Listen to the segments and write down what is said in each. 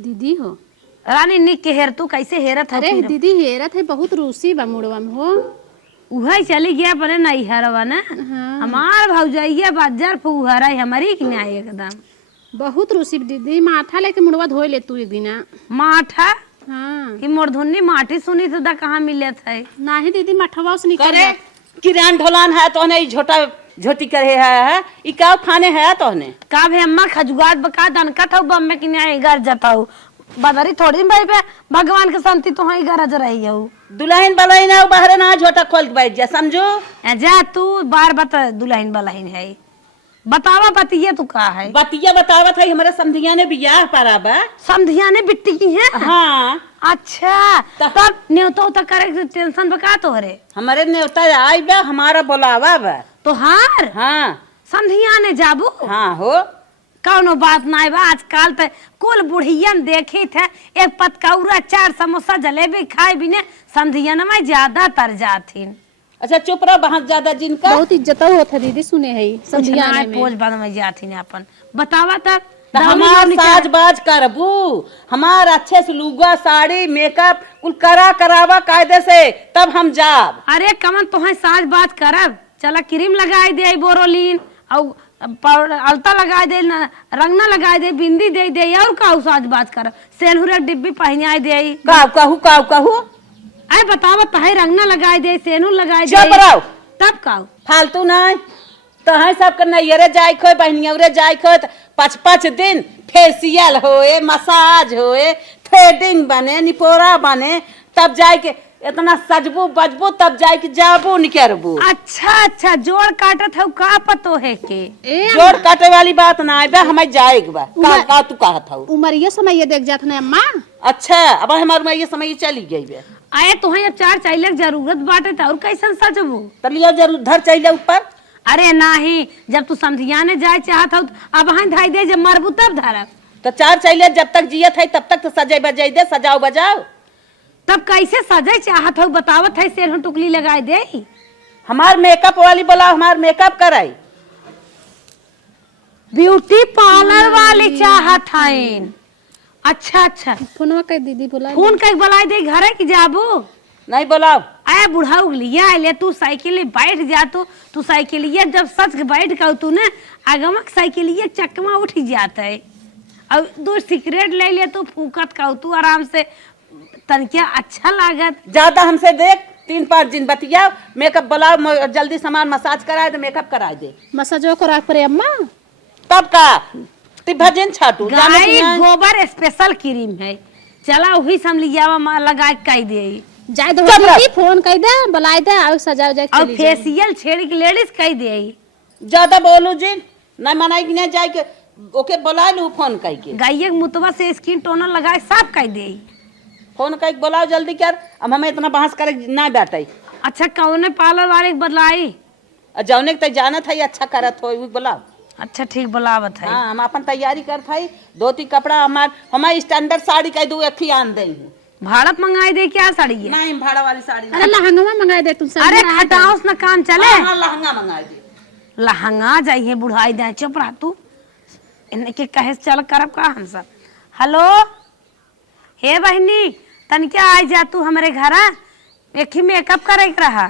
दीदी हो रानी निक के हेर तू कैसे हेरत है? अरे दीदी हेरत है बहुत रूसी बा मुड़वा में हो। उहे चली गया अपने नहीं हरवा ना। हाँ। हमार भौजाइया बाजार फुहरा हमारी कि नहीं एकदम बहुत रूसी दीदी माथा लेके मुड़वा धोए ले तू एक दिन। माठा हाँ कि मोरधुन्नी माटी सुनी तो दा कहाँ मिले थे? नाही दीदी मठवा से निकल करे किरान ढोलान है तो ने झोटा झोटी करे है ई का खाने है तो ने का भे अम्मा खजुगात बका दनका था बम में कि नहीं घर जाता हूँ बदरी थोड़ी भाई पे भगवान के शांति तो ही गरज रही है। दुल्हन बलही ना बाहर ना झोटा खोल के बैठ जा समझो। जा तू बार बता दुल्हन बलहीन है बतावा बतिया तू का है? बतिया बतावत है हमारे समधिया ने बियाह पारा बा। समधिया ने बिट्टी की है? हाँ अच्छा तब न्योतो तो करे टेंशन बका तो रे हमारे न्योता आई बा हमारा बुलावा बा तो हार हाँ समधिया ने जाबू हाँ हो कौनो बात ना बा। आजकल तो कुल बुढ़ियन देखे थे एक पतकौरा 4 समोसा जलेबी खाए बिने समधिया में ज्यादा तर जाथिन। अच्छा चुप रहो बहुत ज्यादा जिनका बहुत इज्जत होत है दीदी सुने है समझियाने में पोज बन में जाथिन अपन बतावा तब हमार साज बाज करबू हमार अच्छे से लुगा साड़ी मेकअप कुल करावा कायदे से तब हम जाब। अरे कमन तुम्हें साज बाज करब चला क्रीम लगाई दे बोरोलिन और अलता लगा दे रंगना लगा दे बिंदी दे दे और काऊ साज बाज कर सेनुर डिब्बी पहनाई दे कहू अरे बतावा तहे रंगना लगाई दे सेनुर लगाई दे तब काऊ फालतू नहीं तो है सब करना ये जाय खो बहनिया जाय खो 5-5 दिन फेशियल होए मसाज होए थ्रेडिंग बने निपोरा बने तब जाय के इतना सजबू बजबू तब जाय के जाबू निकरबू। अच्छा जोड़ काटत है का पतो है के जोड़ काटे वाली बात ना है हमें जाएगा बा का तू कहत हऊ उमरिया समय देख जात ना अम्मा। अच्छा अब हमार में ये समय चली गई बे आए तुम्हें अब 4 चाहिए जरूरत बाटे था और कैसन सजबू तलिया जरूर धर चाहिए ऊपर। अरे नहीं जब तू समधियाने जाए चाहत हो अब हाँ धाई दे जब मरबू तब धरब तो 4 चाहिए जब तक जियत है तब तक तो सजाई बजाई दे सजाओ बजाओ तब कैसे सजे चाहत हो बतावत है सेर टुकली लगाई दे हमार मेकअप वाली बोला हमार मेकअप कराई ब्यूटी पार्लर वाली चाहत है। अच्छा फोनवा के दीदी बोला फोन कई बुलाई दे घर की जाबू नहीं बोलाओ आए बुढ़ा लिया ले तू साइकिल बैठ जा तू साइकिलिया जब सच बैठ कर तू ना आगमक साइकिलिया चकमा उठ जाता है और 2 सिगरेट ले ले तू फूकत का तू आराम से तनकिया अच्छा लागत ज्यादा हमसे देख 3-5 दिन बतिया मेकअप बुलाओ जल्दी सामान मसाज कराए दे मेकअप कराए दे मसाजो करा पड़े अम्मा तब का भजन छाटू गाय गोबर स्पेशल क्रीम है चला वही सम लिया लगा कह दे जाए दो दीदी फोन कह दे बुलाए दे और सजाओ जाए और फेशियल छेड़ के लेडीज कह दे ज्यादा बोलू जी नहीं मनाई कि नहीं जाए के ओके बुला लू फोन कह के गाय मुतवा से स्किन टोनर लगाए सब कह दे फोन कह के बुलाओ जल्दी कर अब हमें इतना बहस करे ना बैठे। अच्छा कौन पार्लर वाले बदलाई जौने के जाना था अच्छा करत हो बुलाओ। अच्छा ठीक बुलावत है। हाँ हम अपन तैयारी कर भाई धोती कपड़ा हमारे स्टैंडर्ड साड़ी कह दू एक आन दे भाड़ा मंगाई दे क्या साड़ी है? नहीं भाड़ा वाली साड़ी अरे लहंगा मंगाई दे तुम अरे खटाओ ना काम चले लहंगा मंगाई दे लहंगा जाइए बुढ़ाई दे चुप रह तू इनके कहे चल करब का हम सब। हेलो हे बहनी तन क्या आ जा तू हमारे घर एक ही मेकअप करे रहा।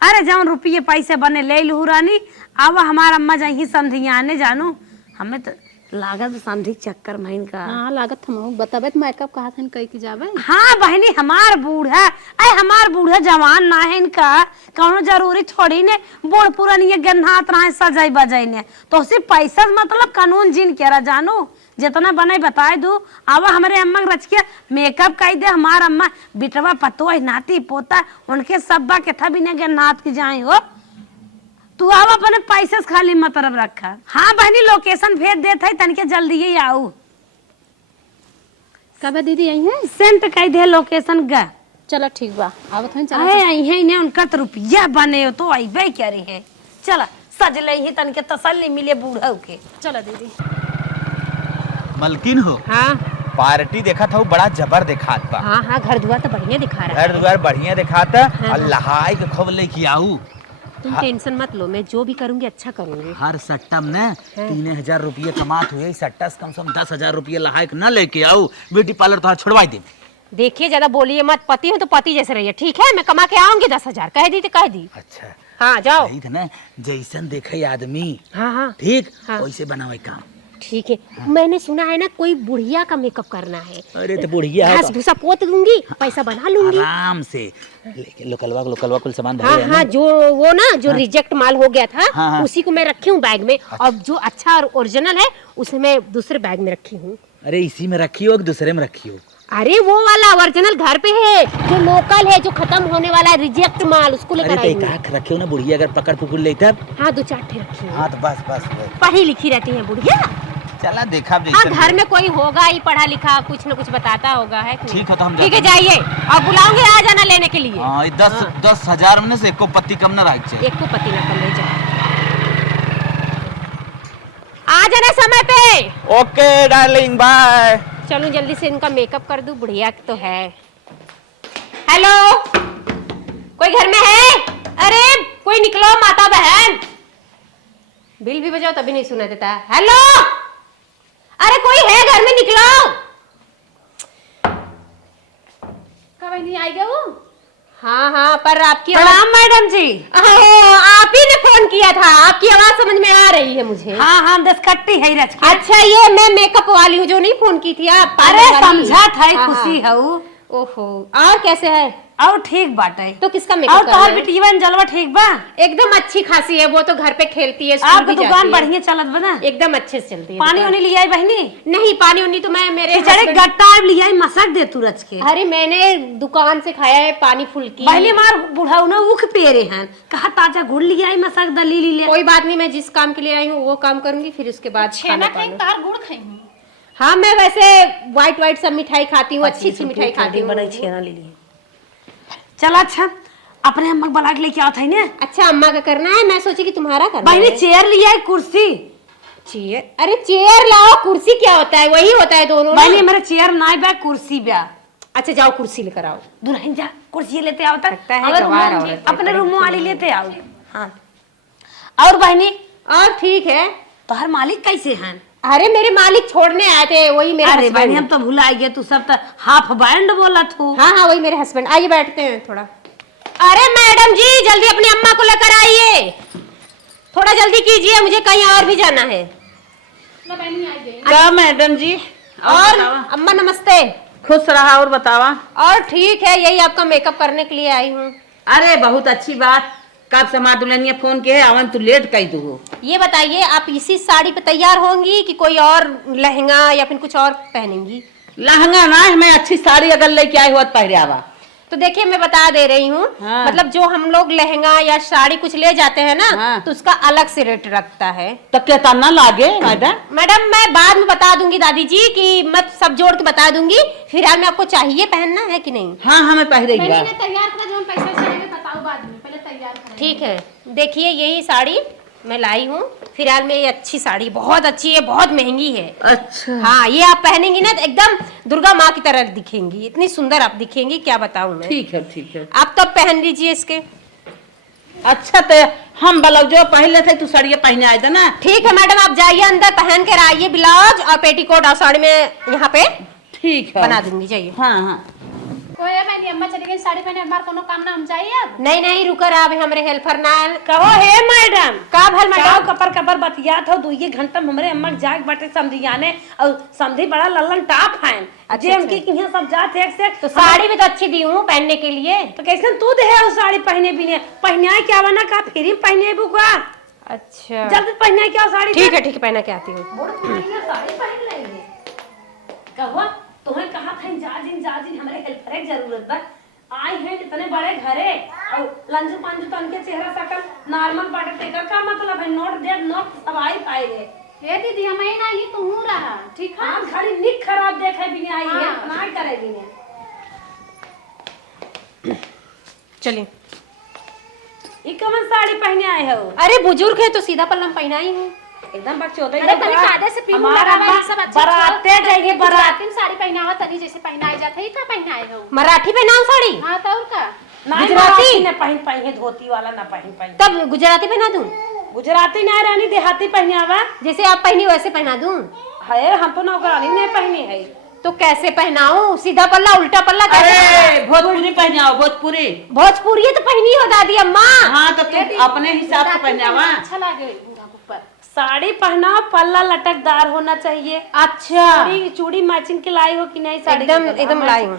अरे जाऊन रुपये पैसे बने ले लू रानी अब हमारा अम्मा जाही समधिया आने जानू हमें तो लागत समझी चक्कर महीन का। हाँ लागत हम बताबे मेकअप कहा था कह के जावे। हाँ बहनी हमार बूढ़ा अरे हमार बूढ़ा जवान ना है इनका कौनो जरूरी थोड़ी ने बूढ़ पुरानी गन्हात रहा सजाई बजाई ने तो सिर्फ पैसा मतलब कानून जिन के जानू जितना बने बताए दू अब हमारे अम्मा रच के मेकअप कर दे हमार अम्मा बिटवा पतो नाती पोता उनके सब्बा के था बिना गन्हात की जाए हो तू अब अपने पैसे खाली मतलब रखा। हाँ बहनी लोकेशन भेज देते है तनिके जल्दी ही आऊ कब दीदी आई है सेंट कह दे लोकेशन गा चलो ठीक बा आवत हैं चलो आई है इन्हें उनका तो रुपया बने हो तो अबे क्या रही है चला सज ले ही तनिके तसल्ली मिले बूढ़ा के। चलो दीदी मलकिन हो हाँ पार्टी देखा था बड़ा जबर दिखात बा। हाँ घर दुआर तो बढ़िया दिखा रहा है घर दुआर बढ़िया दिखाता और लहाई के खूब लेके आऊ तुम टेंशन मत लो, मैं जो भी करूंगी अच्छा करूंगी। हर सट्टा में 3000 रुपये कमात हुए, सट्टा से कम 10,000 रुपये लहायक न लेके आओ, ब्यूटी पार्लर तो छुड़वा दे। देखिए ज्यादा बोलिए मत, पति हूँ तो पति जैसे रहिए, ठीक है? मैं कमा के आऊंगी 10,000, कह दी तो कह दी। अच्छा हाँ जाओ। सही था ना, जैसन देखे आदमी हाँ हाँ ठीक हाँ। वैसे बनावे काम। ठीक है। मैंने सुना है ना कोई बुढ़िया का मेकअप करना है। अरे तो बुढ़िया है घास तो भूसा पोत दूंगी, पैसा बना लूंगी। आराम से लेकिन लोकलवा कुल सामान हाँ भरे है हाँ, ना? जो वो ना जो रिजेक्ट माल हो गया था हाँ, हाँ। उसी को मैं रखी हूँ बैग में, और जो अच्छा और ओरिजिनल है उसे मैं दूसरे बैग में रखी हूँ। अरे इसी में रखी हो कि दूसरे में रखी हो? अरे वो वाला ओरिजिनल घर पे है, जो लोकल है, जो खत्म होने वाला है रिजेक्ट माल, उसको लेकर अरे आई तो हूँ। एक रखे हो ना बुढ़िया, अगर पकड़ पुकुड़ लेता। हाँ 2-4 ठे रखी हूँ। हाँ तो बस बस बस। पढ़ी लिखी रहती है बुढ़िया। चला देखा हाँ घर में कोई होगा ही पढ़ा लिखा, कुछ न कुछ बताता होगा, है कि नहीं? ठीक है तो हम ठीक है जाते जाइए, और बुलाऊंगे आ जाना लेने के लिए। हाँ 10,000 में से एको पत्ती कम ना रख चाहिए। एक को पति न कम ले जाए, आ जाना समय पे। Okay darling bye. चलो जल्दी से इनका मेकअप कर दूं, बढ़िया तो है। हेलो, कोई घर में है? अरे कोई निकलो माता बहन, बिल भी बजाओ तभी नहीं सुना देता। हेलो, अरे कोई है घर में, निकलो। कब नहीं आई गए वो? हाँ हाँ, पर आपकी प्रणाम मैडम जी। आप ही ने फोन किया था, आपकी आवाज समझ में आ रही है मुझे। हाँ हाँ, दस्खट्टी है रच के। अच्छा ये मैं मेकअप वाली हूँ जो नहीं फोन की थी आप? अरे पार्लर वाली। समझा था, हाँ, खुशी हाँ। हूँ। ओहो, और कैसे है? और ठीक बाटे। तो किसका और मेकअप करना तोहर है? बिटिया जलवा ठीक बा? एकदम अच्छी खासी है, वो तो घर पे खेलती है, स्कूल आपकी भी जाती दुकान है। बढ़िया चलत बना? एकदम अच्छे से चलती है पानी दुकान। वानी लिया है बहनी? नहीं पानी उनी तो मैं मेरे खिचड़ी husband- गट्टा लिया है, मसक दे तू रच के। अरे मैंने दुकान से खाया है पानी फुल्की। बहनी मार बुढ़ाऊ ना उख पेरे हैं, कहा ताजा गुड़ लिया है, मसक दली ले। कोई बात नहीं, मैं जिस काम के लिए आई हूँ वो काम करूंगी, फिर उसके बाद खाना पानी। तार गुड़ खाएंगी। हाँ मैं वैसे व्हाइट सब मिठाई खाती हूँ, अच्छी अच्छी मिठाई खाती हूँ। बड़ा छेना ले लिए। चल अच्छा, अपने अम्मा के बुला के लेके आओ थे ना। अच्छा अम्मा का करना है, मैं सोची कि तुम्हारा करना बहनी है। चेयर लिया है, कुर्सी। चेयर? अरे चेयर लाओ, कुर्सी क्या होता है? वही होता है दोनों ना। बहनी मेरा चेयर ना बा, कुर्सी बा। अच्छा जाओ कुर्सी लेकर आओ। दुल्हन जा कुर्सी लेते आओ तक। लगता है गवार औरत है, अपने रूम वाली लेते आओ। हाँ और बहनी, और ठीक है। तो हर मालिक कैसे हैं? अरे मेरे मालिक छोड़ने आए थे, वही मेरे अरे बहनी हस्बैंड। हम तो भुला गए, तू सब तो हाफ बैंड बोला तू। हाँ हाँ वही मेरे हस्बैंड। आइए बैठते हैं थोड़ा। अरे मैडम जी जल्दी अपनी अम्मा को लेकर आइए, थोड़ा जल्दी कीजिए, मुझे कहीं और भी जाना है। क्या मैडम जी? और अम्मा नमस्ते। खुश रहा और बतावा। और ठीक है, यही आपका मेकअप करने के लिए आई हूँ। अरे बहुत अच्छी बात। कब से हमार दुल्हनिया फोन के है, आवन तू लेट कही तू। ये बताइए आप इसी साड़ी पे तैयार होंगी कि कोई और लहंगा या फिर कुछ और पहनेंगी? लहंगा ना, मैं अच्छी साड़ी अगर लेके आई हो तो पहरे आवा। तो देखिए मैं बता दे रही हूँ। हाँ। मतलब जो हम लोग लहंगा या साड़ी कुछ ले जाते हैं ना, हाँ। तो उसका अलग से रेट रखता है। तो क्या ना लागे मैडम? मैडम मैं बाद में बता दूंगी दादी जी कि मैं सब जोड़ के बता दूंगी। फिलहाल में आपको चाहिए पहनना है कि नहीं? हाँ हमें पहरे मैंने इन्हें तैयार करा, जो हम पैसे चलेंगे बताओ बाद में, पहले तैयार करें। ठीक है, देखिए यही साड़ी मैं लाई हूँ। फिलहाल में ये अच्छी साड़ी, बहुत अच्छी है, बहुत महंगी है। अच्छा हाँ ये आप पहनेंगी ना तो एकदम दुर्गा माँ की तरह दिखेंगी, इतनी सुंदर आप दिखेंगी, क्या बताऊँ मैं। ठीक है ठीक है। आप तब पहन लीजिए इसके। अच्छा तो हम ब्लाउजो पहले थे, तू साड़ियाँ पहने आए थे ना। ठीक है मैडम, आप जाइए अंदर पहन कर आइए ब्लाउज और पेटीकोट और साड़ी में यहाँ पे ठीक है बना दूंगी, जाइए। हाँ हाँ कोई है मैंने अम्मा चली गई साड़ी पहने, हमारे कोनो काम ना हम जाइए अब। नहीं नहीं रुकर आप हमारे हेल्पर ना कहो हे मैडम, का भल मैडम। कपर कपर बतियात हो, 2 घंटा हमरे अम्मा जाग बाटे समधियाने, और समधी बड़ा लल्लन टाप है। अच्छा, जे उनकी किया सब जात एक से। तो साड़ी भी तो अच्छी दी हूँ पहनने के लिए। तो कैसे तू दे है साड़ी पहने बिने पहनाए क्या बना का फिर पहने बुका। अच्छा जल्दी पहनाए क्या साड़ी? ठीक है ठीक है, पहना के आती हूँ। साड़ी पहन लेंगे। कहो तुम्हें कहा था जाजिन हमारे हेल्पर की जरूरत बा। आए हैं इतने बड़े घरे और लंजू पांजू तो उनके चेहरा शकल नॉर्मल बाटे, तेकर का मतलब है? नोट दे, नोट सब आई पाए रे। ए दीदी हमें ना ये तू रहा, ठीक है? हाँ घड़ी निक खराब देखे बिना आई है, हाँ। ना करे बिना। चलिए। ये कौन साड़ी पहने आए हो? अरे बुजुर्ग है तो सीधा पल्लम पहनाई हूँ। एकदम बकचोदे। अरे तनी कायदे से पीहू हमारा लगावा, ये सब अच्छा बराते जाइए बारात। साड़ी पहनावा तनी जैसे पहनाए जाते ही का पहनाए हो। मराठी पहनाऊं साड़ी? हाँ तो और का? नहीं गुजराती? मराठी ने पहन पाई धोती वाला ना पहन पाई। तब गुजराती पहना दूं? गुजराती ना रानी देहाती पहने आवा। जैसे आप पहनी वैसे पहना दूं? है हम तो नौकरानी नहीं पहनी है। तो कैसे पहनाऊं? सीधा पल्ला उल्टा पल्ला कैसे पहनाऊं? अरे भोजपुरी पहनाओ, भोजपुरी। भोजपुरी तो पहनी हो दादी अम्मा। हाँ तो तुम अपने हिसाब से पहनावा। अच्छा लगे ऊपर। साड़ी पहनाओ, पल्ला लटकदार होना चाहिए। अच्छा, चूड़ी मैचिंग की लाई हो कि नहीं? साड़ी एकदम लाई हूँ।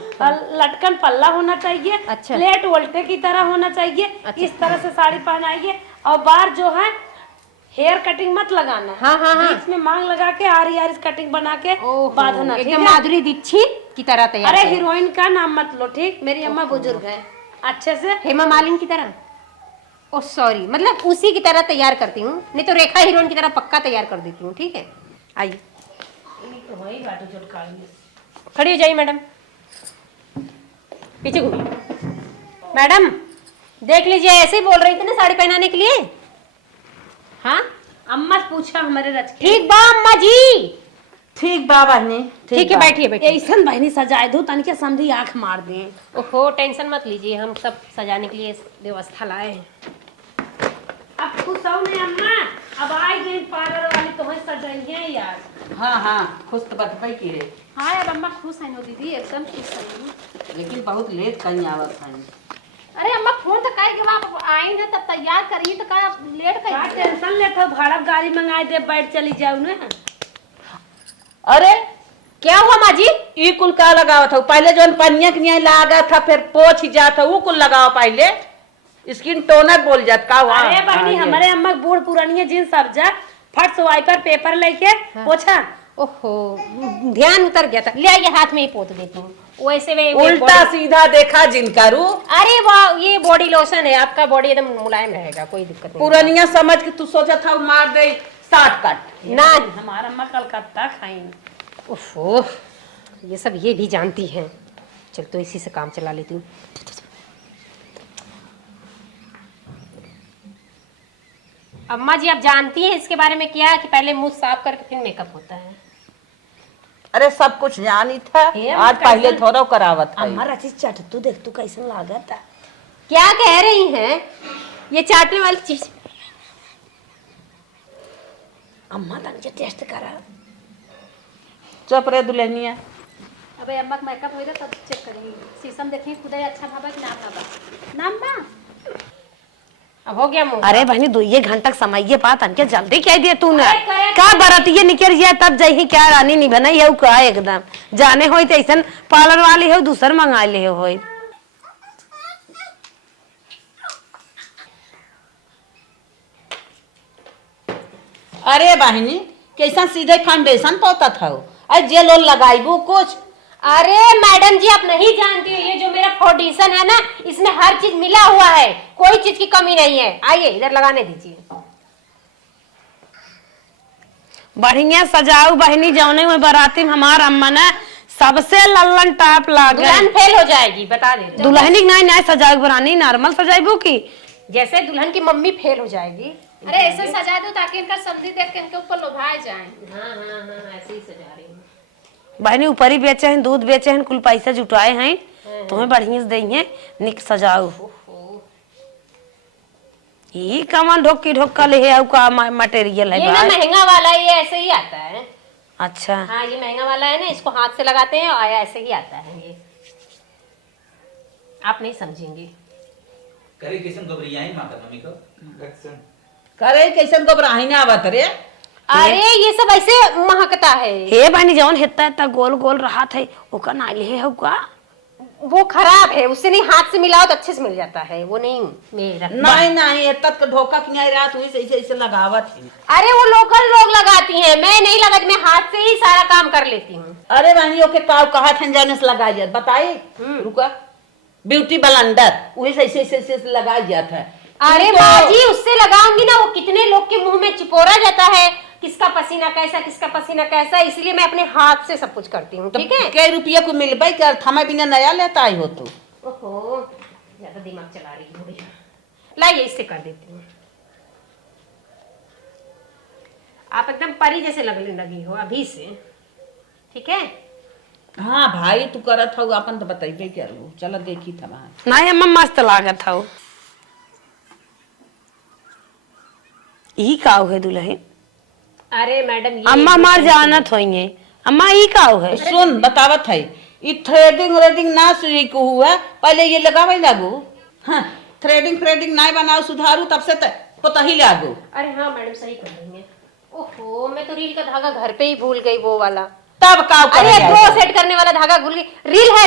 लटकन पल्ला होना चाहिए। अच्छा। प्लेट उल्टे की तरह होना चाहिए। अच्छा। इस तरह से साड़ी पहनाइए। और बाहर जो है हेयर कटिंग मत लगाना। हाँ, हाँ, हाँ। बीच में मांग लगा के आरी आरी कटिंग बना के बांधना। ठीक एकदम है? माधुरी दीक्षित की तरह तैयार अरे करो। हीरोइन का नाम मत लो, ठीक? मेरी अम्मा बुजुर्ग है। अच्छे से हेमा मालिनी की तरह? ओ सॉरी, मतलब उसी की तरह तैयार करती हूँ, नहीं तो रेखा हीरोइन की तरह पक्का तैयार कर देती हूँ। ठीक है, आइए खड़ी हो जाइए मैडम, पीछे घूमिए। मैडम देख लीजिए, ऐसे ही बोल रही थी ना साड़ी पहनाने के लिए। हाँ अम्मा से पूछा हमारे रच के। ठीक बा अम्मा जी। ठीक बा बहनी, ठीक है, बा। बैठिए बैठिए। ऐसन बहनी सजाए दो तन के समझी आंख मार दे। ओहो टेंशन मत लीजिए, हम सब सजाने के लिए व्यवस्था लाए हैं। अब खुश हो नहीं अम्मा? अब आई गई पार्लर वाली तो सजाइए यार। हाँ हाँ, खुश तो बतबई की रे, हाँ अब अम्मा खुश है नो दीदी, एकदम खुश है। लेकिन बहुत लेट कहीं आवत है। अरे अम्मा फोन तो कहे कि आप आई हैं तब तैयार करिए तो का लेट क्या कर। टेंशन लेते हो? भाड़ा गाड़ी मंगाए दे, बैठ चली जाओ ना। अरे क्या हुआ माँ जी? ई कुल का लगावत हो? पहले जो पनिया के नहीं लागा था, फिर पोछ जात था, वो कुल लगाओ पहले। स्किन टोनर बोल जात का हुआ? अरे बहनी हमारे अम्मा बूढ़ पुरानी है, जिन सब्जा फट स्वाइपर पेपर लेके पोछा। ओहो ध्यान उतर गया था, ले आइए हाथ में ही पोत देती हूँ। वैसे वे उल्टा सीधा देखा जिनका रू। अरे वाह, ये बॉडी लोशन है, आपका बॉडी एकदम मुलायम रहेगा, कोई दिक्कत नहीं। पुरानिया समझ के तू सोचा था मार दे साठ कट ना हमारा अम्मा कलकत्ता खाई। ओहो, ये सब ये भी जानती हैं। चल तो इसी से काम चला लेती हूँ। अम्मा जी आप जानती हैं इसके बारे में क्या है कि पहले मुंह साफ करके फिर मेकअप होता है। अरे सब कुछ जानी था, हे, आज कैसन? पहले थोड़ा करावत है। अम्मा रची चट तू देख तू कैसन लागत है। क्या कह रही हैं? ये चाटने वाली चीज अम्मा तन के टेस्ट करा। चुप रे दुल्हनिया। अबे अम्मा का मेकअप होइदा तब चेक करेंगे, शीशम देखिए खुदा अच्छा भाबा कि ना भाबा। नाम बा अब हो गया मुंह। अरे बहनी 2 घंटा समय ये बात अनके जल्दी कह दिया तूने। अरे करे का बरतिये निकल जाए तब जही क्या रानी नहीं बनाई है का एकदम जाने होई तो ऐसन पार्लर वाली है दूसर मंगा ले होई। अरे बहनी कैसा सीधे फाउंडेशन पोता था? अरे जेल ओल लगाईबू कुछ? अरे मैडम जी आप नहीं जानती हो, ये जो मेरा फाउंडेशन है ना, इसमें हर चीज मिला हुआ है, कोई चीज की कमी नहीं है। आइए इधर लगाने दीजिए। बढ़िया सजाऊ बहनी, जौने में बराती में हमार अम्मा ने सबसे लल्लन टाप लागे। दुल्हन फेल हो जाएगी बता देते हैं। दुल्हनी नहीं नहीं सजाऊ बरानी नॉर्मल सजाईबू की जैसे दुल्हन की मम्मी फेल हो जाएगी। अरे ऐसे सजा दो ताकि इनका समझी देख के इनके ऊपर लोभाए जाए। हाँ हाँ हाँ ऐसे ही सजा रही हूँ। बहनी ऊपर ही बेचे हैं, दूध बेचे हैं, कुल पैसा जुटाए हैं, तुम्हें बढ़िया से देंगे निक सजाऊ। ये कमल ढोकी ढोका ले है का मटेरियल है ये ना भाई। महंगा वाला, ये ऐसे ही आता है। अच्छा हाँ ये महंगा वाला है ना, इसको हाथ से लगाते हैं और ऐसे ही आता है ये। आप नहीं समझेंगे। करे कैसन घबराई मां का मम्मी को? करे कैसन घबराही ना आवत रे? अरे ये सब ऐसे महकता है। हे बहनी जौन हेता हेता गोल गोल रहा था ओका ना ले है का वो खराब है, उससे नहीं हाथ से मिलाओ तो अच्छे से मिल जाता है, वो नहीं मेरा। नहीं नहीं तक तो ढोका की नहीं रात हुई ऐसे ऐसे लगावत है। अरे वो लोकल लोग लगाती हैं, मैं नहीं लगाती, मैं हाथ से ही सारा काम कर लेती हूँ। अरे बहनियों के काव कहा था जाने से लगाई बताई रुका ब्यूटी ब्लेंडर वही से ऐसे लगाई जाता है। अरे तो- बाजी उससे लगाऊंगी ना, वो कितने लोग के मुंह में चिपोरा जाता है, किसका पसीना कैसा किसका पसीना कैसा, इसलिए मैं अपने हाथ से सब कुछ करती हूँ। ठीक है? कई रुपया को मिल भाई कर थमा बिना नया लेता आई हो तू। ओहो ज्यादा दिमाग चला रही है बुढ़िया। लाइए इससे कर देती हूँ। आप एकदम परी जैसे लगने लगी हो अभी से। ठीक है? हाँ भाई तू करत हो अपन तो बताइबे क्या रू चल देखी था वहाँ नहीं अम्मा मस्त लागत हो। ई काऊ है दुल्हन? अरे मैडम ये अम्मा मार जानत होइए। अम्मा ई काऊ है? सुन बतावत है ये थ्रेडिंग ना सुई को हुआ पहले ये लगावे लागू हाँ थ्रेडिंग नहीं बनाओ सुधारू तब से पता ही लागू। अरे हाँ मैडम सही कर रही हैं। ओहो मैं तो रील का धागा घर पे ही भूल गई वो वाला। तब काऊ अरे करे दो सेट करने वाला धागा भूल गई। रील है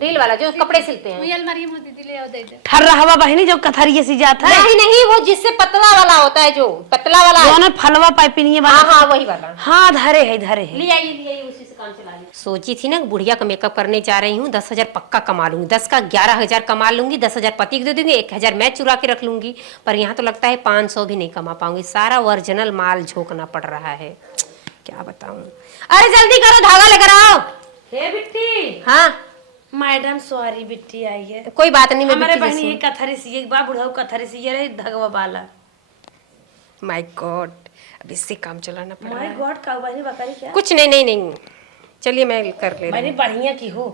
रील वाला जो कपड़े सिलते हैं। वही अलमारी में दीदी ले आओ दे दे। ठर रहा बहनी जो कथरिए सी जाता है। नहीं नहीं वो जिससे पतला वाला होता है जो पतला वाला है। दोनों फलवा पाइपिंग वाला। हाँ हाँ वही वाला। हाँ धरे है धरे है। ले आइए उसी से काम चला लीजिए। सोची थी ना बुढ़िया का मेकअप करने जा रही हूँ 10,000 पक्का कमा लूंगी। 10 का 11,000 कमा लूंगी। 10,000 पति को दे दूंगी 1,000 मैं चुरा के रख लूंगी। पर यहाँ तो लगता है 500 भी नहीं कमा पाऊंगी। सारा ओरिजिनल माल झोंकना पड़ रहा है क्या बताऊं। अरे जल्दी करो धागा लेकर आओ। हे बिट्टी। हाँ मैडम सॉरी बिट्टी आई है। कोई बात नहीं। मैं हमारे बिट्टी बहनी जैसी कथरी सी एक बार बुढ़ाऊ कथरी सी रहे धगवा वाला। माय गॉड अब इससे काम चलाना पड़ रहा माय है। गॉड का बहनी बकरी क्या? कुछ नहीं चलिए मैं कर ले रही बहनी बढ़िया की हो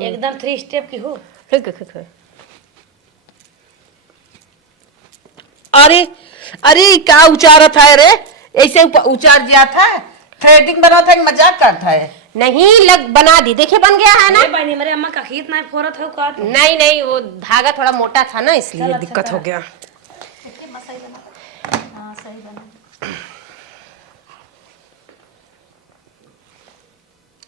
एकदम 3 स्टेप की हो। हूँ। अरे क्या उचारत है रे ऐसे उचार दिया था थ्रेडिंग बना था मजाक करता है। नहीं लग बना दी देखिए बन गया है ना। अरे बहनी मेरे अम्मा का खीत नहीं फोरत हो का? नहीं वो धागा थोड़ा मोटा था ना इसलिए चल, दिक्कत अच्छा हो गया। सही बना। हाँ सही बना।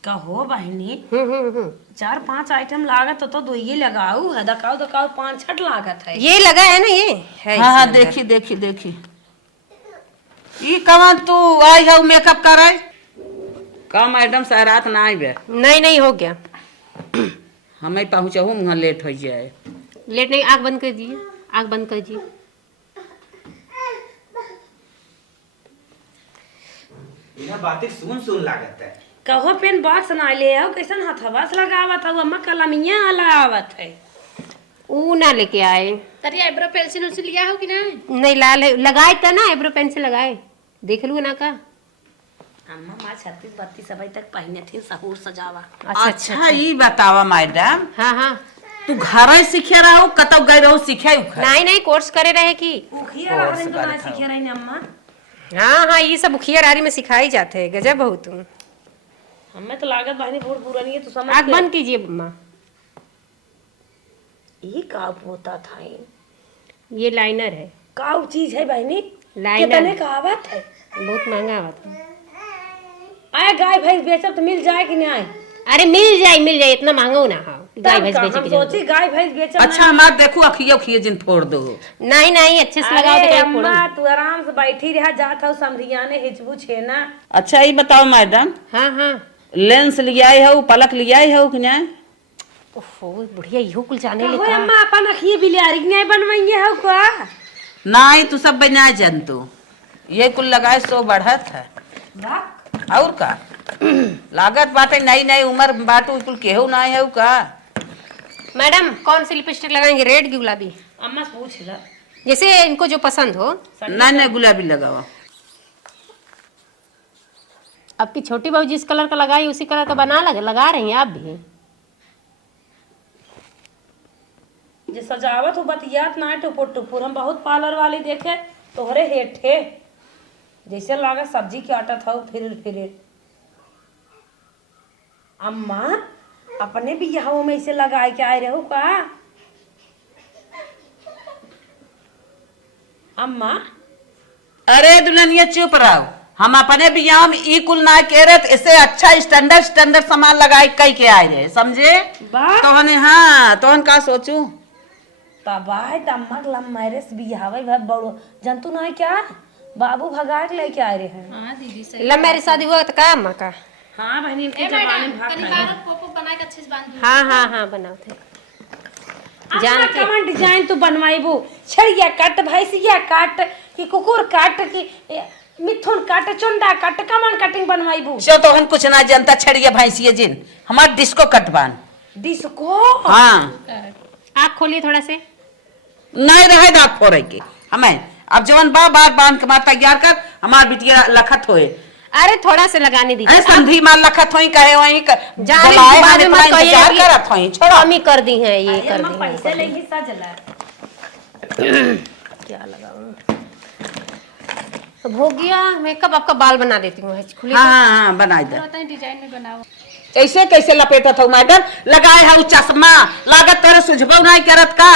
कहो बहनी हम्म। 4-5 आइटम लागत तो दो ये लगाऊ है दकाऊ 5-6 लागत है। ये लगा है ना ये है हाँ इसके अंदर। देखी ये कवन तू आई है मेकअप करे का मैडम सारात ना आई बे नहीं हो गया। हमें पहुँचहूँ वहाँ लेट हो जाए। लेट नहीं आँख बंद कर दिए आँख बंद कर दिए। यह बातें सुन लागत है। कहो पेन बॉक्स ना ले आओ कैसन हथवा से लगावत हो अम्मा कलमिया हलावत है। ऊ ना लेके आए। तरी आईब्रो पेंसिल उसी लिया हो कि नहीं? नहीं लाल है लगाए था ना आईब्रो पेन से लगाए देख लू ना का। अम्मा माँ 36-32 अभी तक पहने थी सहूर सजावा। अच्छा ये बतावा मैडम हाँ तू घर सीखे रहो कतौ गई रहो सीखे नहीं कोर्स करे रहे कि उखिया रहने तो ना सीखे रही ने अम्मा। हाँ ये सब उखिया रारी में सिखाई जाते हैं गजब हो तुम। हमें तो लागत बहनी बूढ़ पुरानी है तू समझ आँख बंद कीजिए अम्मा। ये का होता था ये लाइनर है। काऊ चीज है बहनी लाइनर कितने का आवत है? बहुत महंगा आवा था। आए गाय भैंस बेचब तो मिल जाए कि नहीं आए? अरे मिल जाए इतना महंगा ना हाँ गाय भैंस बेचे हम के सोची गाय भैंस बेचब। अच्छा हमार देखो अखिए जिन फोड़ दो। नहीं अच्छे से लगाओ तो अरे क्या अम्मा फोड़ो। तू आराम से बैठी रहा जात हो समधियाने हिचबू छे ना। अच्छा ये बताओ मैडम हाँ लेंस ले आई हो पलक ले आई हो कि नहीं? ओहो बुढ़िया इहो कुल जाने कहो ले अम्मा अपन अखिए बिलारी नहीं बनवाइए हो का? नहीं तू सब बना जंतु ये कुल लगाए सो बढ़त है और का लागत बाटे नई उम्र बाटू कुल केहू नहीं है का। मैडम कौन सी लिपस्टिक लगाएंगे रेड की गुलाबी? अम्मा से पूछ ला जैसे इनको जो पसंद हो। नहीं गुलाबी लगाओ। आपकी छोटी बहू जिस कलर का लगाई उसी कलर का लगा रही हैं आप भी। जे सजावत हो बतियात ना टुपुर हम बहुत पार्लर वाली देखे तोहरे हेठे जैसे लागे सब्जी के आटा था फिर अम्मा अपने भी यहाँ में इसे लगाए के आए रहो का? अम्मा अरे दुल्हनिया चुप रहो हम अपने बियाह में ई कुल ना कह रहे थे इससे अच्छा स्टैंडर्ड सामान लगाए कई के आए रहे समझे वाह तो हाँ तो का सोचू तबाह तम्मा लम मैरिज बियाह बहुत बड़ो जंतु ना है क्या बाबू भगा के लेके आए रहे हैं। हाँ दीदी सही। लव मैरिज शादी हुआ तो का अम्मा का? हाँ बहनी इनके ए जमाने मैडम में भाग कनी नहीं बार पोपो बना के अच्छे से बांध दो। हाँ बनाओ थे जान जान के कमान डिजाइन तू बनवाइबू छड़िया काट भैंसिया काट कि कुकुर काट कि मिथुन काट चुंडा काट कमान कटिंग बनवाइबू। जो तो हम कुछ ना जनता छड़िए भैंसिए जिन हमार डिस्को कटवान डिस्को हाँ आँख खोलिए थोड़ा से। नहीं रहे दांत फोड़े के हमें अब जवन बार बांध के मार तैयार कर हमार बिटिया लखत होए अरे थोड़ा से लगाने अरे दीजिए। संधी माल लखत होई कहे वही जाने जलाए के बाद हम में इतना मत कहिए इंतजार कि करत होई छोड़ो। कमी कर दी है, ये कर अम्मा दी है। पैसे लेंगी सजला। क्या लगाऊं? अब हो गया मेकअप, आपका बाल बना देती हूँ खुली। हाँ हाँ हाँ बनाई दे। पता है डिजाइन में बनाओ। ऐसे कैसे लपेटत हो मैडम? लगाए है चश्मा, लागत तेरे सुझबो नहीं करत का।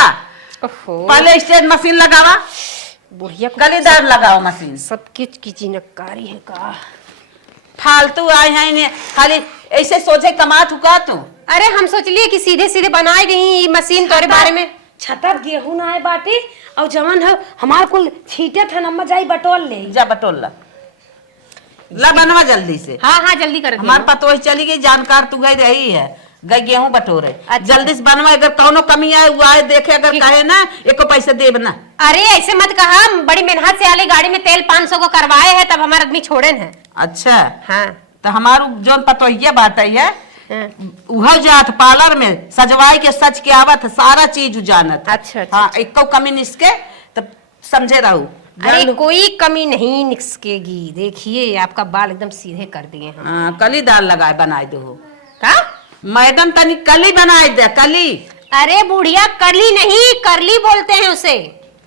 ओहो, पहले स्टेज मशीन लगावा, बुढ़िया को कलीदार लगाओ मशीन। सब किच की नकारी है का। फालतू आए हैं इन्हें खाली ऐसे सोचे कमात हुआ तू। अरे हम सोच लिए कि सीधे सीधे बनाई गई ये मशीन तोरे बारे में। छतर गेहूं ना है बाटी और जवन है हमार कुल छीटे थे नम्मा जाई बटोल ले। जा बटोल ला बनवा जल्दी से। हाँ हाँ जल्दी कर हमारे पास तो चली गई, जानकार तू गई रही है, गई गेहूं बटोरे। जल्दी से बनवा, अगर कौनो कमी आए वो आए देखे, अगर कहे ना एको पैसे देब ना। अरे ऐसे मत कहा, बड़ी मेहनत से आले गाड़ी में तेल 500 को करवाए है तब हमारा आदमी छोड़े हैं। अच्छा हाँ तो हमारू जोन पतोहिया बात है हाँ। उह जात पार्लर में सजवाई के सच के आवत सारा चीज जानत। अच्छा, अच्छा, हाँ एको कमी निसके तब समझे रहू। अरे कोई कमी नहीं निकलेगी, देखिए आपका बाल एकदम सीधे कर दिए हम। हाँ कली दाल लगाए बनाए दो का मैडम, तनी कली बनाए दे कली। अरे बुढ़िया करली नहीं करली बोलते हैं उसे।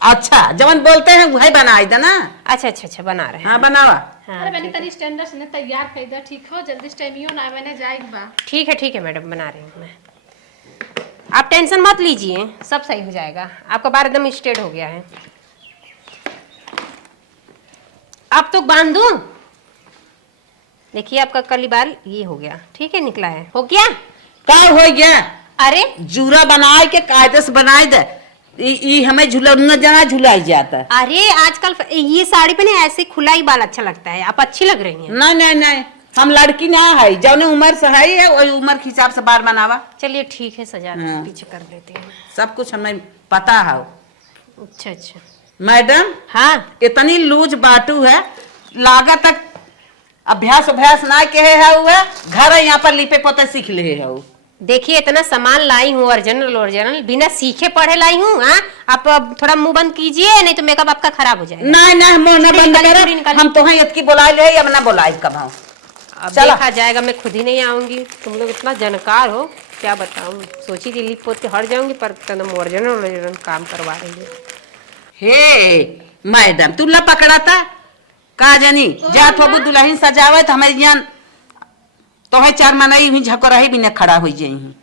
अच्छा जवन बोलते हैं वही बनाए दे ना। अच्छा अच्छा अच्छा बना रहे हैं। हाँ बनावा। हाँ, अरे मैंने तनी स्टैंडर्ड से तैयार कर दे, ठीक हो? जल्दी टाइमियो ना मैंने जाए बा। ठीक है मैडम बना रही हूँ मैं, आप टेंशन मत लीजिए, सब सही हो जाएगा। आपका बाल एकदम स्ट्रेट हो गया है। आप तो बांध दूं, देखिए आपका कर्ली बाल ये हो गया, ठीक है निकला है, हो गया। का हो गया? अरे जूरा बनाए के कायदे से बनाए दे, ई हमें झुलना जाना झुलाई जाता है। अरे आजकल ये साड़ी पे ना ऐसे खुला ही बाल अच्छा लगता है, आप अच्छी लग रही हैं। नहीं नहीं नहीं, हम लड़की ना है, जौने उम्र से है वही उम्र के हिसाब से बाल बनावा। चलिए ठीक है, सजा हाँ। पीछे कर लेते हैं। सब कुछ हमें पता है। अच्छा अच्छा मैडम हाँ इतनी लूज बाटू है, लागत तक अभ्यास ना के है हुआ घर यहाँ पर लिपे पोते सीख ले है। देखिए इतना सामान लाई हूँ, ओरिजिनल बिना सीखे पढ़े लाई हूँ। हाँ आप अब थोड़ा मुंह बंद कीजिए, नहीं तो मेकअप आपका खराब हो जाएगा। नहीं नहीं मुंह न बंद करे, हम तो इतकी बोलाई ले अब ना बोलाई कब हम। अब चलो। देखा जाएगा, मैं खुद ही नहीं आऊंगी, तुम लोग इतना जानकार हो क्या बताऊं। सोची थी लिप पोत के हट जाऊंगी पर एकदम ओरिजिनल काम करवा रही है। हे मैडम तू ला पकड़ा था का जानी जा थोबू दुल्हन सजावे तो हमारे जान तो है 4 मनई हुई झको रही बिना खड़ा हो जाई।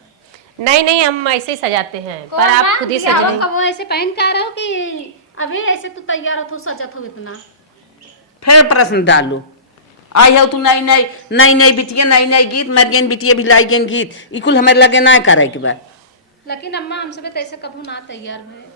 नहीं हम ऐसे ही सजाते हैं, पर आप खुद ही सज रही। कब ऐसे पहन के आ रहे हो कि अभी ऐसे तू तैयार हो, सजत हो इतना? फिर प्रश्न डालू आई हो तू नई बिटिया नई गीत मर बिटिया भी लाई गेन गीत इकुल हमारे लगे ना करे के बाद। लेकिन अम्मा हमसे भी तैसे कभी ना तैयार हुए।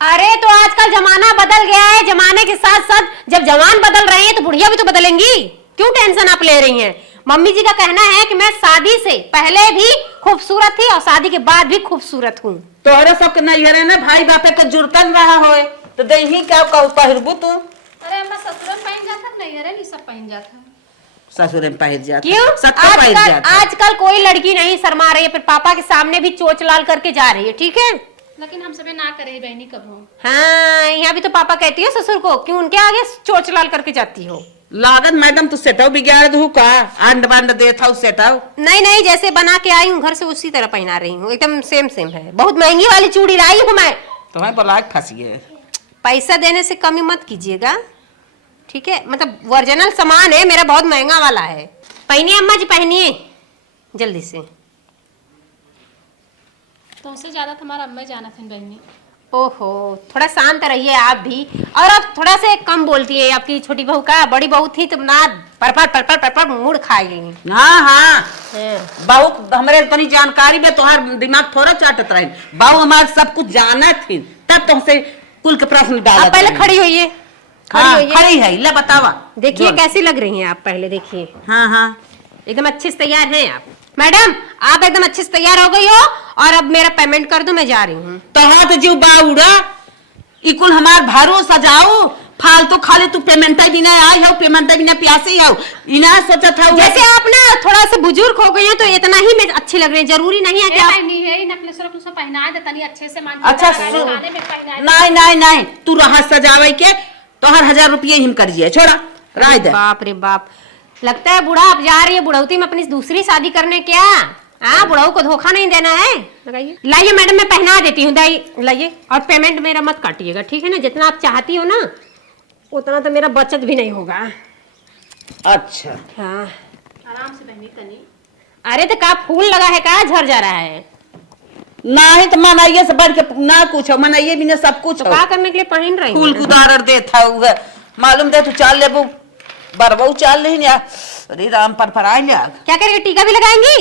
अरे तो आजकल जमाना बदल गया है, जमाने के साथ साथ जब जवान बदल रहे हैं तो बुढ़िया भी तो बदलेंगी। क्यों टेंशन आप ले रही हैं? मम्मी जी का कहना है कि मैं शादी से पहले भी खूबसूरत थी और शादी के बाद भी खूबसूरत हूँ। तोहरे सब के नहीं ना भाई बापे के जुड़तन रहा होए तो दही क्या कहू पहिरबू तू। अरे अम्मा ससुर में पहन जाता नहीं, अरे नहीं सब पहन जाता। ससुर में पहिर जाता क्यों? सबका पहिर जाता। आजकल कोई लड़की नहीं शर्मा रही है, फिर पापा के सामने भी चोच लाल करके जा रही है, ठीक है। लेकिन हमसे भी ना करे बहनी कब हो। हाँ यहाँ भी तो पापा कहती है ससुर को, क्यों उनके आगे चोच लाल करके जाती हो। लागत मैडम तू सेटाऊ बिगाड़ दू का अंड बंड देता हूँ सेटाऊ। नहीं जैसे बना के आई हूँ घर से उसी तरह पहना रही हूँ, एकदम सेम है। बहुत महंगी वाली चूड़ी लाई हूँ मैं। तुम्हें बोला फंसिए, पैसा देने से कमी मत कीजिएगा, ठीक है। मतलब ओरिजिनल सामान है मेरा, बहुत महंगा वाला है। पहनिए अम्मा जी पहनिए जल्दी से। तुमसे ज्यादा तुम्हारा अम्मा जाना थी बहनी। ओहो थोड़ा शांत रहिए आप भी, और आप थोड़ा से कम बोलती है। आपकी छोटी बहू का, बड़ी बहू थी तो ना पर मुड़ खाएगी। हाँ बहुत हमारे इतनी जानकारी में तोहार दिमाग थोड़ा चाटत रहे। बाबू हमारे सब कुछ जाना थी तब तुमसे कुल के प्रश्न डाला। आप पहले खड़ी होइए, खड़ी है ले बतावा। देखिए कैसी लग रही हैं आप, पहले देखिए। हाँ एकदम अच्छे से तैयार हैं आप। मैडम आप एकदम अच्छे से तैयार हो गई हो, और अब मेरा पेमेंट कर दो, मैं जा रही हूँ। तो हाथ जीव बाउड़ा इकुल हमार भारो सजाओ फालतू खाली तू पेमेंट बिना आई हो, पेमेंट बिना प्यासे हो। इना सोचा था जैसे आप ना थोड़ा सा बुजुर्ग हो गई हैं तो इतना ही मैं अच्छी लग रही है, जरूरी नहीं है कि आप। नहीं है नकलेस वकलेस पहना दे तनी अच्छे से मान। अच्छा नहीं तू रहा सजावे के तो 1000 रुपये हिम कर जिए छोड़ा राय दे। बाप रे बाप, लगता है बूढ़ा अब जा रही है बुढ़ौती में अपनी दूसरी शादी करने। क्या हाँ, बुढ़ऊ को धोखा नहीं देना है। लगाइए, लाइए मैडम, मैं पहना देती हूँ, दाई लाइए। और पेमेंट मेरा मत काटिएगा, ठीक है ना? जितना आप चाहती हो ना उतना तो मेरा बचत भी नहीं होगा। अच्छा हाँ आराम से बहनी तनी। अरे तो का फूल लगा है, का झड़ जा रहा है? नहीं तो मनाइए से बढ़ के ना कुछ हो, मनाइए भी ना सब कुछ तो हो। का करने के लिए पहन रही फूल हूँ? कुदार देता हुआ मालूम दे, तू चाल ले बरबऊ चाल नहीं लिया। अरे राम पर फराई लिया। क्या करेंगे, टीका भी लगाएंगी?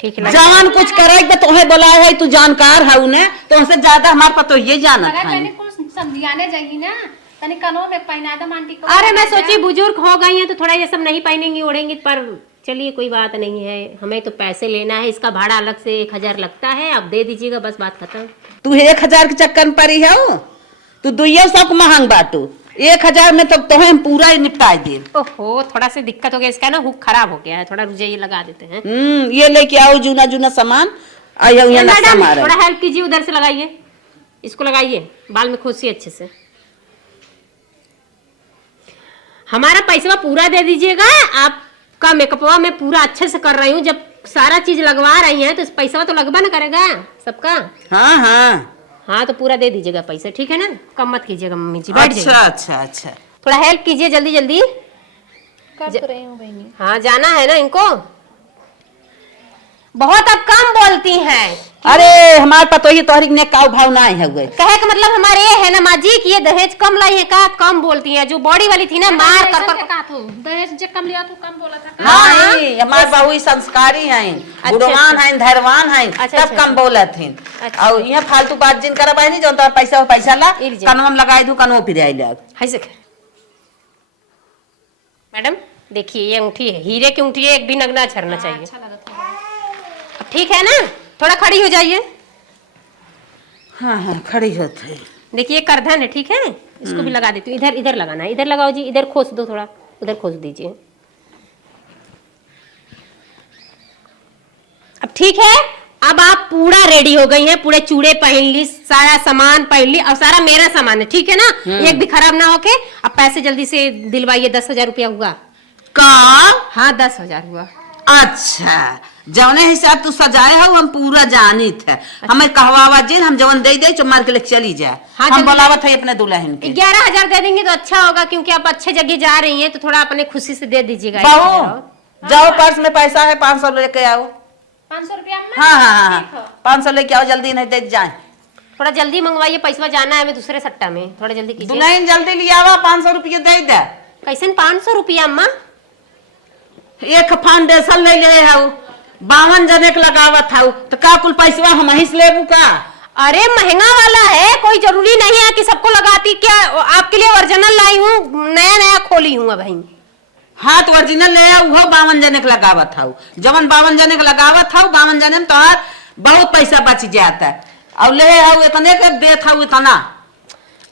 ठीक है, जान कुछ करे तो तुम्हें बुलाया है, तू जानकार है उन्हें, तो उनसे ज्यादा हमारे पास तो ये जानत अगर है। तनी कुछ समझाने जाएगी ना, तनी कनो में पहना दम आंटी को। अरे मैं सोची बुजुर्ग हो गई हैं तो थोड़ा ये सब नहीं पहनेंगी ओढ़ेंगी, पर चलिए कोई बात नहीं है। हमें तो पैसे लेना है, इसका भाड़ा अलग से 1000 लगता है, आप दे दीजिएगा, बस बात खत्म। तू 1000 के चक्कर में पड़ी है, तू दुइयो सब महंग बाटू। 1000 में तो तुम्हें पूरा ही निपटा दे। ओहो, थोड़ा सी दिक्कत हो गया, इसका ना हुक खराब हो गया है, थोड़ा रुझे ये लगा देते हैं। ये लेके आओ जूना जूना सामान। आइए ये नक्शा मैडम मारे। थोड़ा हेल्प कीजिए, उधर से लगाइए, इसको लगाइए, बाल में खोसिए अच्छे से। हमारा पैसा पूरा दे दीजिएगा, आपका मेकअपवा मैं पूरा अच्छे से कर रही हूँ। जब सारा चीज लगवा रही हैं तो पैसा तो लगवा ना करेगा सबका। हाँ हाँ हाँ तो पूरा दे दीजिएगा पैसा, ठीक है ना? कम मत कीजिएगा मम्मी जी, बैठ जाइए। अच्छा अच्छा अच्छा। थोड़ा हेल्प कीजिए जल्दी जल्दी। कर तो रही हूँ बहनी। हाँ जाना है ना इनको, बहुत अब कम बोलती हैं। अरे हमारे पास तो ये तोहरी ने काव भाव ना है हुए। कहे का मतलब हमारे ये है ना माँ जी कि ये दहेज कम लाई है, का कम बोलती है। जो बॉडी वाली थी ना मार कर कर का तू दहेज जे कम लिया तू कम बोला था। नहीं हमारे बाबू संस्कारी हैं, गुणवान हैं, धैर्यवान हैं, अच्छा, तब कम बोलत हैं। अच्छा। और यहाँ फालतू बात जिन करब है नहीं, जो तो पैसा ला इर जा। कनवा में लगाई दू, कनवो फिर आई लग। हाय से मैडम देखिए, ये अंगूठी है, हीरे की अंगूठी है, एक भी नगना झरना चाहिए। अच्छा लगा था। अब ठीक है ना? थोड़ा खड़ी हो जाइए। हाँ हाँ खड़ी होते। देखिए करधन है, ठीक है? इसको भी लगा देती हूँ। इधर इधर लगाना है, इधर लगाओ जी, इधर खोस दो, थोड़ा उधर खोस दीजिए। अब ठीक है, अब आप पूरा रेडी हो गई हैं, पूरे चूड़े पहन ली, सारा सामान पहन ली, और सारा मेरा सामान है, ठीक है ना? एक भी खराब ना होके। अब पैसे जल्दी से दिलवाइए। 10,000 रुपया हुआ का? हाँ 10,000 हुआ। अच्छा जौने हिसाब तू सजाए हो हम पूरा जानित है। हमें कहवावा जिन हम जवन दे चो मार के लेके चली जाए। हाँ, हम जल्दी- बुलावत है अपने दुल्हन के। 11,000 दे देंगे तो अच्छा होगा, क्योंकि आप अच्छे जगह जा रही हैं तो थोड़ा अपने खुशी से दे दीजिएगा। बहू जाओ पर्स में पैसा है, 500 लेके आओ। 500 रुपया में? हाँ हाँ ठीक हाँ है। 500 लेके आओ, जल्दी नहीं दे जाए। थोड़ा जल्दी मंगवाइए, पैसा जाना है हमें दूसरे सट्टा में, थोड़ा जल्दी कीजिए। दुल्हन जल्दी ले आवा, 500 रुपये दे दे। कैसे 500 रुपया अम्मा? एक फाउंडेशन ले ले है 52 जने के लगावत है, तो का कुल पैसा हम ही से लेबू का? अरे महंगा वाला है, कोई जरूरी नहीं है कि सबको लगाती। क्या आपके लिए ओरिजिनल लाई हूँ, नया नया खोली हूँ भाई। हाँ तो ओरिजिनल ले आओ, 52 जने के लगावत है। जवन 52 जने के लगावत है, 52 जने में तो बहुत पैसा बच जाता है। और ले आओ इतने के देत है इतना।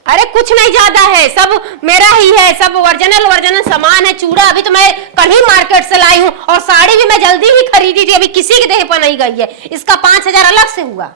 अरे कुछ नहीं ज्यादा है, सब मेरा ही है, सब ओरिजिनल सामान है। चूड़ा अभी तो मैं कल ही मार्केट से लाई हूँ, और साड़ी भी मैं जल्दी ही खरीदी थी, अभी किसी के देह पर नहीं गई है। इसका 5,000 अलग से हुआ।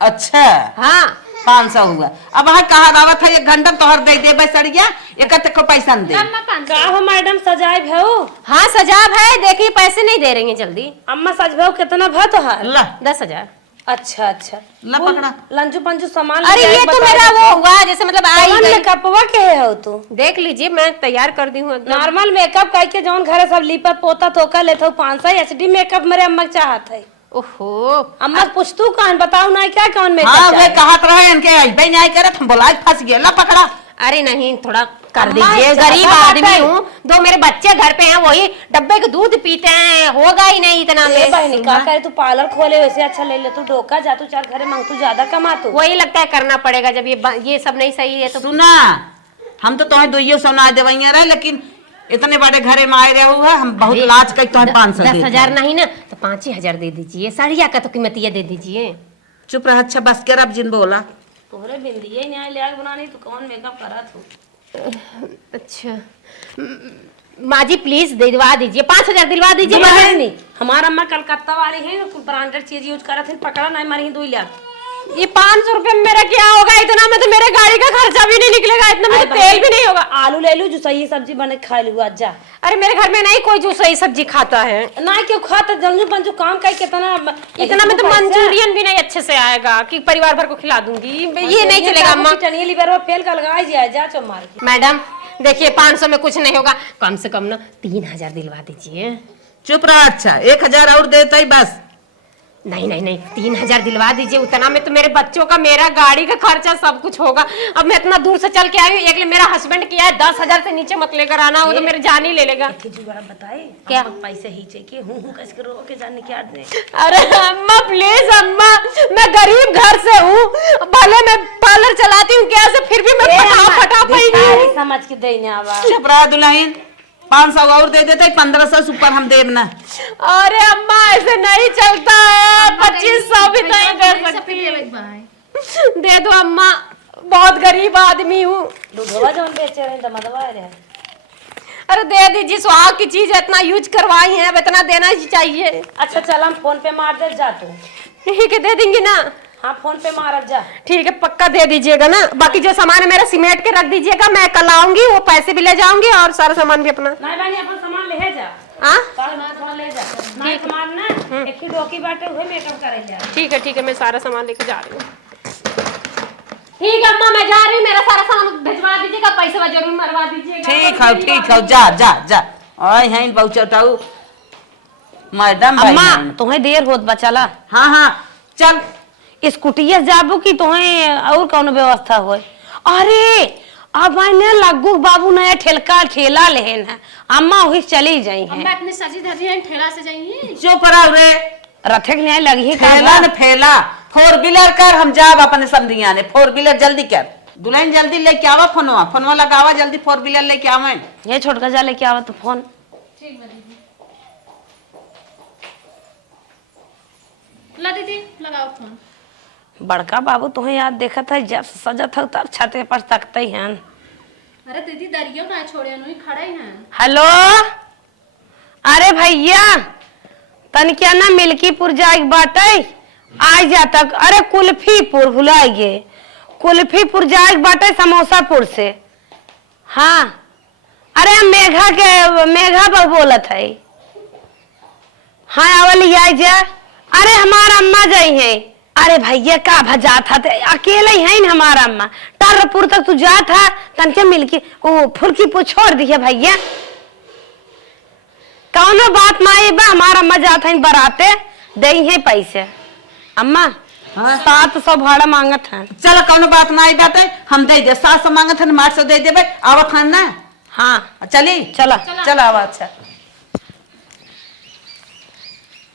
अच्छा हाँ 500 हुआ। अब वहाँ कहा दावत है, 1 घंटा तोहर दे दे सड़िया, एक को पैसा न दे। अम्मा 500। का हो मैडम सजाए भो? हाँ सजाब है, देखिए पैसे नहीं दे रही हैं जल्दी। अम्मा सज भो कितना भा तो है? ला 10,000। अच्छा अच्छा ला पकड़ा। लंजू पंजू सामान अरे ये तो मेरा वो हुआ, जैसे मतलब आई गई। मेकअपवा के हो तू? देख लीजिए मैं तैयार कर दी हूँ एकदम। नॉर्मल मेकअप करके जौन घर सब लिपत पोता तोका लेते हो 500 HD मेकअप मेरे अम्मा चाहत है। ओहो अम्मा पूछतू कौन बताऊ ना क्या कौन मेकअप हाँ वे चाहिए? कहत रहे इनके अइबे नहीं करत, हम बोला फंस गए। ला पकड़ा। अरे नहीं थोड़ा कर अम्मा, दीजिए, ज्यादा गरीब बात आदमी है। हूँ, 2 मेरे बच्चे घर पे हैं, वही डब्बे का दूध पीते हैं, होगा ही नहीं इतना ए में। बहनी का करे तू पार्लर खोले वैसे अच्छा ले ले तू धोखा जा तू चार घरे मांग तू ज्यादा कमा तू। वही लगता है करना पड़ेगा जब ये सब नहीं सही है तो। सुना हम तो तुम्हें 200 सुना देवैया रहे, लेकिन इतने बड़े घरे में आए रहे हुआ हम बहुत लाज कई तुम्हें 500 दे 10,000 नहीं ना तो 5,000 दे दीजिए। साड़िया का तो कीमतिया दे दीजिए। चुप रह। अच्छा बस कर अब जिन बोला। तोहरे बिंदिए ही नहीं ले बनानी तू कौन मेकअप करत हो? अच्छा माँ जी प्लीज दिलवा दीजिए, 5,000 दिलवा दीजिए। नहीं हमारा अम्मा कलकत्ता वाली है, ब्रांडेड चीज यूज करत है, पकड़ा नहीं मारी 2 लाख। ये 500 रुपए में मेरा क्या होगा? इतना में तो मेरे गाड़ी का खर्चा भी नहीं निकलेगा, इतना में तो तेल भी नहीं होगा। आलू ले लू जो सही सब्जी बने खा लू आज जा। अरे मेरे घर में नहीं कोई जो सही सब्जी खाता है। ना क्यों खाता जल्दी बन जो काम का कितना इतना में तो मंचूरियन भी नहीं अच्छे से आएगा कि परिवार भर को खिला दूंगी। ये नहीं चलेगा अम्मा। चनिए लीवर फेल का लगाई जाए जा चो मार के। मैडम देखिए 500 में कुछ नहीं होगा, कम से कम ना 3000 दिलवा दीजिए। चुप रहा। अच्छा 1000 और देता ही बस। नहीं नहीं नहीं 3000 दिलवा दीजिए, उतना में तो मेरे बच्चों का, मेरा गाड़ी का खर्चा सब कुछ होगा। अब मैं इतना दूर से चल के आई हूँ, एक मेरा हस्बैंड किया है 10,000 से नीचे मत लेकर आना, वो तो मेरे जान ही ले लेगा। जुगाड़ बताए क्या? पैसे ही चाहिए हूँ कैसे रो के जाने क्या दे। अरे अम्मा प्लीज अम्मा, मैं गरीब घर से हूँ, भले मैं पार्लर चलाती हूँ कैसे, फिर भी मैं फटा पाई समझ के देने आवा। चुप रहा दुल्हन। 500 और दे देते 1500 से ऊपर हम देव ना। अरे अम्मा ऐसे नहीं चलता है, 2500 भी नहीं दे सकती। दे दो अम्मा, बहुत गरीब आदमी हूँ। दूधवा जो बेचे रहे तो मदवा रहे। अरे दे दीजिए, सुहाग की चीज इतना यूज करवाई है, अब इतना देना ही चाहिए। अच्छा चल हम फोन पे मार दे जा तू। ठीक है दे देंगी ना? हाँ फोन पे मार जा। ठीक है पक्का दे दीजिएगा ना। बाकी जो सामान है मेरा सिमेट के रख दीजिएगा, मैं कल आऊंगी, वो पैसे भी ले जाऊंगी और सारा सामान भी अपना। नहीं भाई अपन सामान ले जा। हाँ सामान ले जा। नहीं सामान ना एक ही डोकी बाटे हुए मेकअप करे जा। ठीक है मैं सारा सामान लेके जा रही हूँ। ठीक है अम्मा मैं जा रही हूँ, मेरा सारा सामान भिजवा दीजिएगा, पैसे जरूर मरवा दीजिएगा। ठीक है जा जा जा। ओए हैं बहु चटाऊ मैडम। अम्मा तुम्हें देर होत बचला। हाँ हाँ चल। स्कूटिया जाबू की तुम्हें और कौन व्यवस्था हो? अरे अब मैंने लगू बाबू नया ठेला लेन है, अम्मा वही चली जाई है। अम्मा इतनी सजी धजी है, ठेला से जाइए। चुप रहा रे। रथे के न्याय लगी है फैला न फैला। 4 व्हीलर कर, हम जाब अपने समधिया ने। 4 व्हीलर जल्दी कर दुल्हन, जल्दी लेके आवा। फोनवा लगावा जल्दी, 4 व्हीलर लेके आवा। ये छोटका जा लेके आवा तो फोन। ठीक है दीदी। ला दीदी लगाओ फोन। बड़का बाबू तुम्हें याद देखा था जब सजत हो तब छते पर तकते हैं। अरे दीदी दरियो ना छोड़े नहीं खड़े हैं। हेलो अरे भैया तन क्या ना मिल्कीपुर जाए बाटे आ जा तक। अरे कुल्फीपुर भुलाइए, कुल्फीपुर जाए बाटे समोसापुर से। हाँ अरे मेघा पर बोलत है। हाँ आवली आई जा। अरे हमारा अम्मा जाई है। अरे भैया का भजा था अकेले ही है हमारा अम्मा, टर्रपुर तक तू जा था तन के मिलके ओ फुरकीपुर छोड़ दिया भैया। कौनो बात माई बा, हमारा अम्मा जाता है बराते दे है पैसे। अम्मा 700 भाड़ा मांगत है। चलो कौनो बात ना आई बाटे, हम दे दे। 700 मांगत है 800 दे देबे। आवत है ना? हाँ चली चला चला आवा। अच्छा